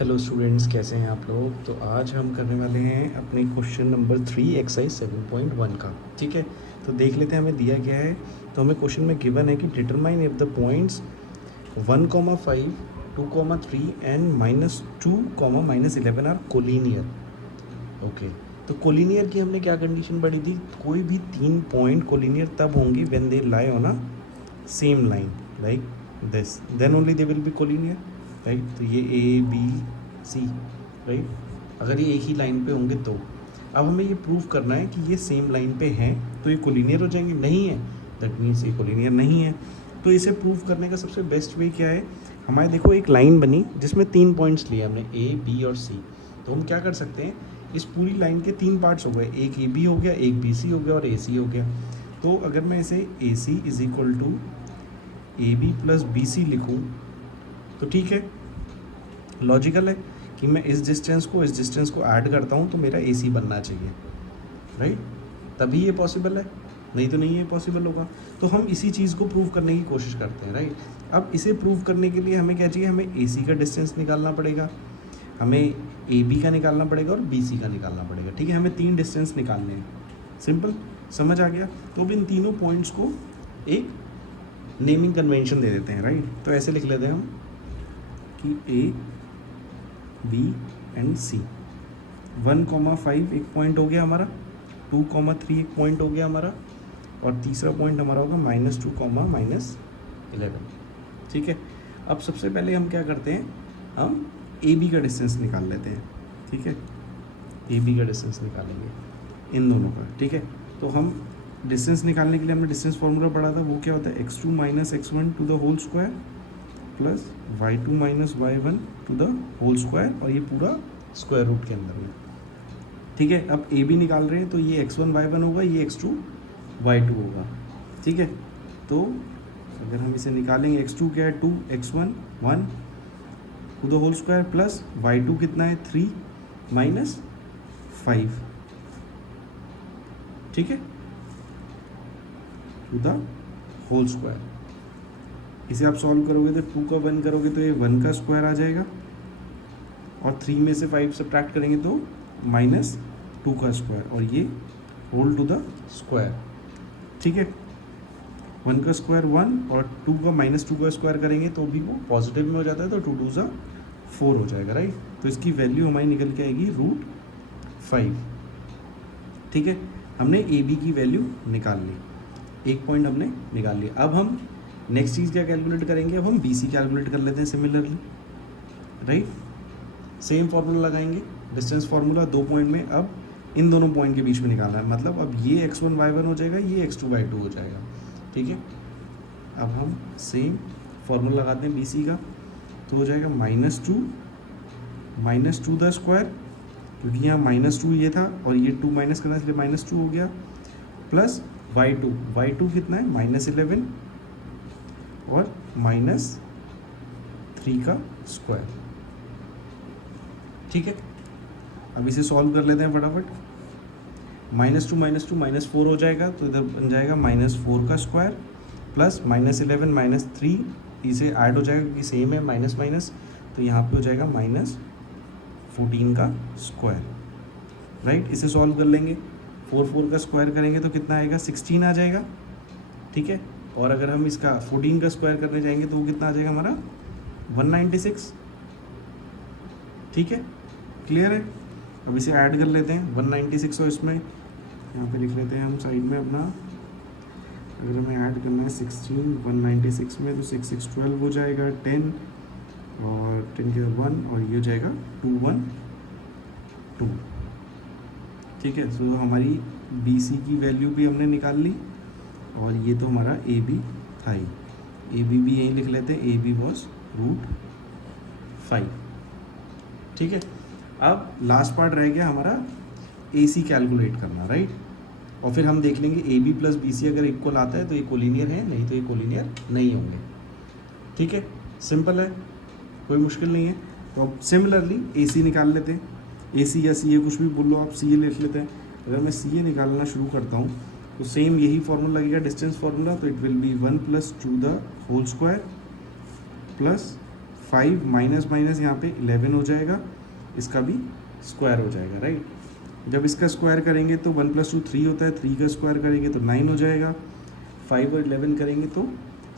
Hello students, कैसे हैं आप लोग। तो आज हम करने वाले हैं अपने क्वेश्चन नंबर 3 एक्सरसाइज 7.1 का। ठीक है, तो देख लेते हैं हमें दिया गया है। तो हमें क्वेश्चन में गिवन है कि determine if the points 1,5, 2,3 and -2, -11 are collinear. Okay, तो कोलिनियर की हमने क्या कंडीशन पढ़ी थी। कोई भी 3 पॉइंट कोलिनियर तब होंगी when they lie on a same line like this, then only they will be collinear, right. तो ये ए बी सी, राइट, अगर ये एक ही लाइन पे होंगे तो। अब हमें ये प्रूव करना है कि ये सेम लाइन पे हैं तो ये कोलिनियर हो जाएंगे। नहीं है दैट मीन्स ये कोलिनियर नहीं है। तो इसे प्रूव करने का सबसे बेस्ट वे क्या है। हमारे देखो एक लाइन बनी जिसमें 3 पॉइंट्स लिए हमने, ए बी और सी। तो हम क्या कर सकते हैं, इस पूरी लाइन के 3 पार्ट्स हो गए, एक ए बी हो गया, एक बी सी हो गया और ए सी हो गया। तो अगर मैं इसे A C is equal to A B plus B C लिखूँ तो ठीक है, लॉजिकल है कि मैं इस डिस्टेंस को ऐड करता हूँ तो मेरा ए सी बनना चाहिए, राइट। तभी ये पॉसिबल है, नहीं तो नहीं ये पॉसिबल होगा। तो हम इसी चीज़ को प्रूव करने की कोशिश करते हैं, राइट। अब इसे प्रूव करने के लिए हमें क्या चाहिए, हमें ए सी का डिस्टेंस निकालना पड़ेगा, हमें ए बी का निकालना पड़ेगा और बी सी का निकालना पड़ेगा। ठीक है, हमें 3 डिस्टेंस निकालने हैं। सिंपल, समझ आ गया। तो अब इन तीनों पॉइंट्स को एक नेमिंग कन्वेंशन दे देते हैं, राइट। तो ऐसे लिख लेते हैं हम कि ए बी एंड सी। 1,5 एक पॉइंट हो गया हमारा, 2,3 एक पॉइंट हो गया हमारा, और तीसरा पॉइंट हमारा होगा -2, -11। ठीक है, अब सबसे पहले हम क्या करते हैं, हम ए बी का डिस्टेंस निकाल लेते हैं। ठीक है, ए बी का डिस्टेंस निकालेंगे इन दोनों का। ठीक है, तो हम डिस्टेंस निकालने के लिए हमने डिस्टेंस फार्मूला पढ़ा था, वो क्या होता है, x2 - x1 to the whole square plus y2 - y1 to the whole square, और ये पूरा स्क्वायर रूट के अंदर में। ठीक है, अब ए बी निकाल रहे हैं तो ये x1 y1 होगा, ये x2 y2 होगा। ठीक है, तो अगर हम इसे निकालेंगे, x2 क्या है 2, x1 1 to the whole square plus y2 कितना है 3 -5। ठीक है, टू द होल स्क्वायर। इसे आप सॉल्व करोगे तो 2 का 1 करोगे तो ये 1 का स्क्वायर आ जाएगा, और 3 में से 5 सब्ट्रैक्ट करेंगे तो -2 का स्क्वायर, और ये होल टू द स्क्वायर। ठीक है, 1 का स्क्वायर 1 और 2 का -2 का स्क्वायर करेंगे तो भी वो पॉजिटिव में हो जाता है, तो 2 2 4 हो जाएगा, राइट। तो इसकी वैल्यू हमारी निकल के आएगी √5। ठीक है, हमने ए बी की वैल्यू निकाल ली, एक पॉइंट हमने निकाल लिया। अब हम नेक्स्ट चीज़ क्या कैलकुलेट करेंगे, अब हम बी सी कैलकुलेट कर लेते हैं सिमिलरली, राइट। सेम फार्मूला लगाएंगे, डिस्टेंस फार्मूला 2 पॉइंट में। अब इन दोनों पॉइंट के बीच में निकालना है, मतलब अब ये x1 y1 हो जाएगा, ये x2 y2 हो जाएगा। ठीक है, अब हम सेम फार्मूला लगाते हैं बी सी का, तो हो जाएगा -2 द स्क्वायर, क्योंकि यहाँ -2 ये था और ये 2 माइनस करना इसलिए -2 हो गया, प्लस y2 कितना है -11 और -3 का स्क्वायर। ठीक है, अब इसे सॉल्व कर लेते हैं फटाफट। -2 -4 हो जाएगा, तो इधर बन जाएगा -4 का स्क्वायर प्लस -11 -3, इसे ऐड हो जाएगा क्योंकि सेम है, माइनस माइनस, तो यहाँ पे हो जाएगा -14 का स्क्वायर, राइट। इसे सॉल्व कर लेंगे, 4 का स्क्वायर करेंगे तो कितना आएगा 16 आ जाएगा। ठीक है, और अगर हम इसका 14 का स्क्वायर करने जाएंगे तो वो कितना आ जाएगा हमारा 196। ठीक है, क्लियर है। अब इसे ऐड कर लेते हैं 196, और इसमें यहाँ पे लिख लेते हैं हम साइड में अपना, अगर हमें ऐड करना है 16 196 में तो 6 6 12 हो जाएगा, 10 और 10 के 1, और ये हो जाएगा 212। ठीक है, सो हमारी बी सी की वैल्यू भी हमने निकाल ली, और ये तो हमारा ए बी था ही, ए बी भी यहीं लिख लेते हैं, ए बी वॉज √5। ठीक है, अब लास्ट पार्ट रह गया हमारा ए सी कैलकुलेट करना, राइट। और फिर हम देख लेंगे A B plus B C अगर इक्वल आता है तो ये कोलिनियर है, नहीं तो ये कोलिनियर नहीं होंगे। ठीक है, सिंपल है, कोई मुश्किल नहीं है। तो अब सिमिलरली ए सी निकाल लेते हैं, ए सी या सी ए कुछ भी बोल लो आप, सी ए लिख लेते हैं। अगर मैं सी ए निकालना शुरू करता हूँ तो सेम यही फार्मूला लगेगा, डिस्टेंस फार्मूला, तो it will be 1 + 2 the whole square plus 5 minus minus यहाँ पे 11 हो जाएगा, इसका भी स्क्वायर हो जाएगा, राइट। जब इसका स्क्वायर करेंगे तो 1 + 2 3 होता है, 3 का स्क्वायर करेंगे तो 9 हो जाएगा, 5 और 11 करेंगे तो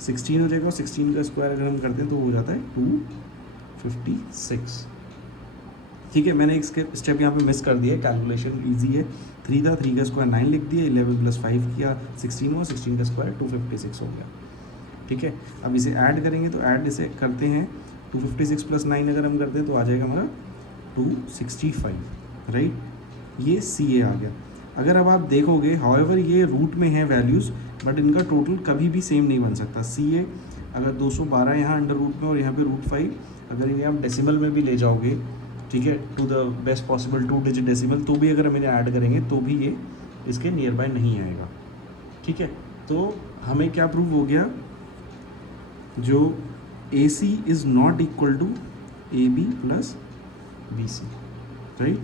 16 हो जाएगा, और 16 का स्क्वायर अगर हम करते हैं तो हो जाता है 256। ठीक है, मैंने एक स्टेप यहाँ पे मिस कर दिया है, कैलकुलेशन इजी है। 3 था, 3 का स्क्वायर 9 लिख दिया, 11 + 5 किया 16 हुआ, 16 का स्क्वायर 256 हो गया। ठीक है, अब इसे ऐड करेंगे तो ऐड इसे करते हैं, 256 + 9 अगर हम करते हैं तो आ जाएगा हमारा 265, राइट। ये सी ए आ गया। अगर अब आप देखोगे हाउएवर ये रूट में है वैल्यूज़, बट इनका टोटल कभी भी सेम नहीं बन सकता। सी ए अगर 212 यहाँ अंडर रूट में और यहाँ पे √5, अगर इन्हें आप डेसिमल में भी ले जाओगे, ठीक है, to the best possible 2 digit decimal, तो भी अगर हम इन्हें ऐड करेंगे तो भी ये इसके नियर बाय नहीं आएगा। ठीक है, तो हमें क्या प्रूव हो गया, जो A C is not equal to A B plus B C, right.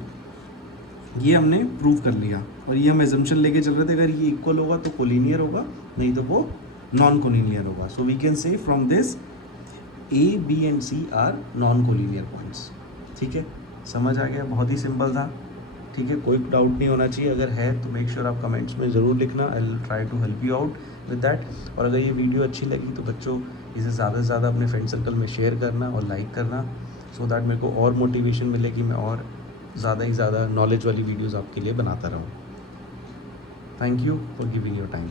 ये हमने प्रूव कर लिया, और ये हम एजम्पशन लेके चल रहे थे, अगर ये इक्वल होगा तो कोलिनियर होगा, नहीं तो वो नॉन कोलिनियर होगा। So we can say from this A B and C are non collinear points. ठीक है, समझ आ गया, बहुत ही सिंपल था। ठीक है, कोई डाउट नहीं होना चाहिए, अगर है तो मेक श्योर आप कमेंट्स में ज़रूर लिखना, I will try to help you out with that. और अगर ये वीडियो अच्छी लगी तो बच्चों इसे ज़्यादा से ज़्यादा अपने फ्रेंड सर्कल में शेयर करना और लाइक करना, सो दैट मेरे को और मोटिवेशन मिलेगी, मैं और ज़्यादा ही ज़्यादा नॉलेज वाली वीडियोज़ आपके लिए बनाता रहूँ। Thank you for giving your time.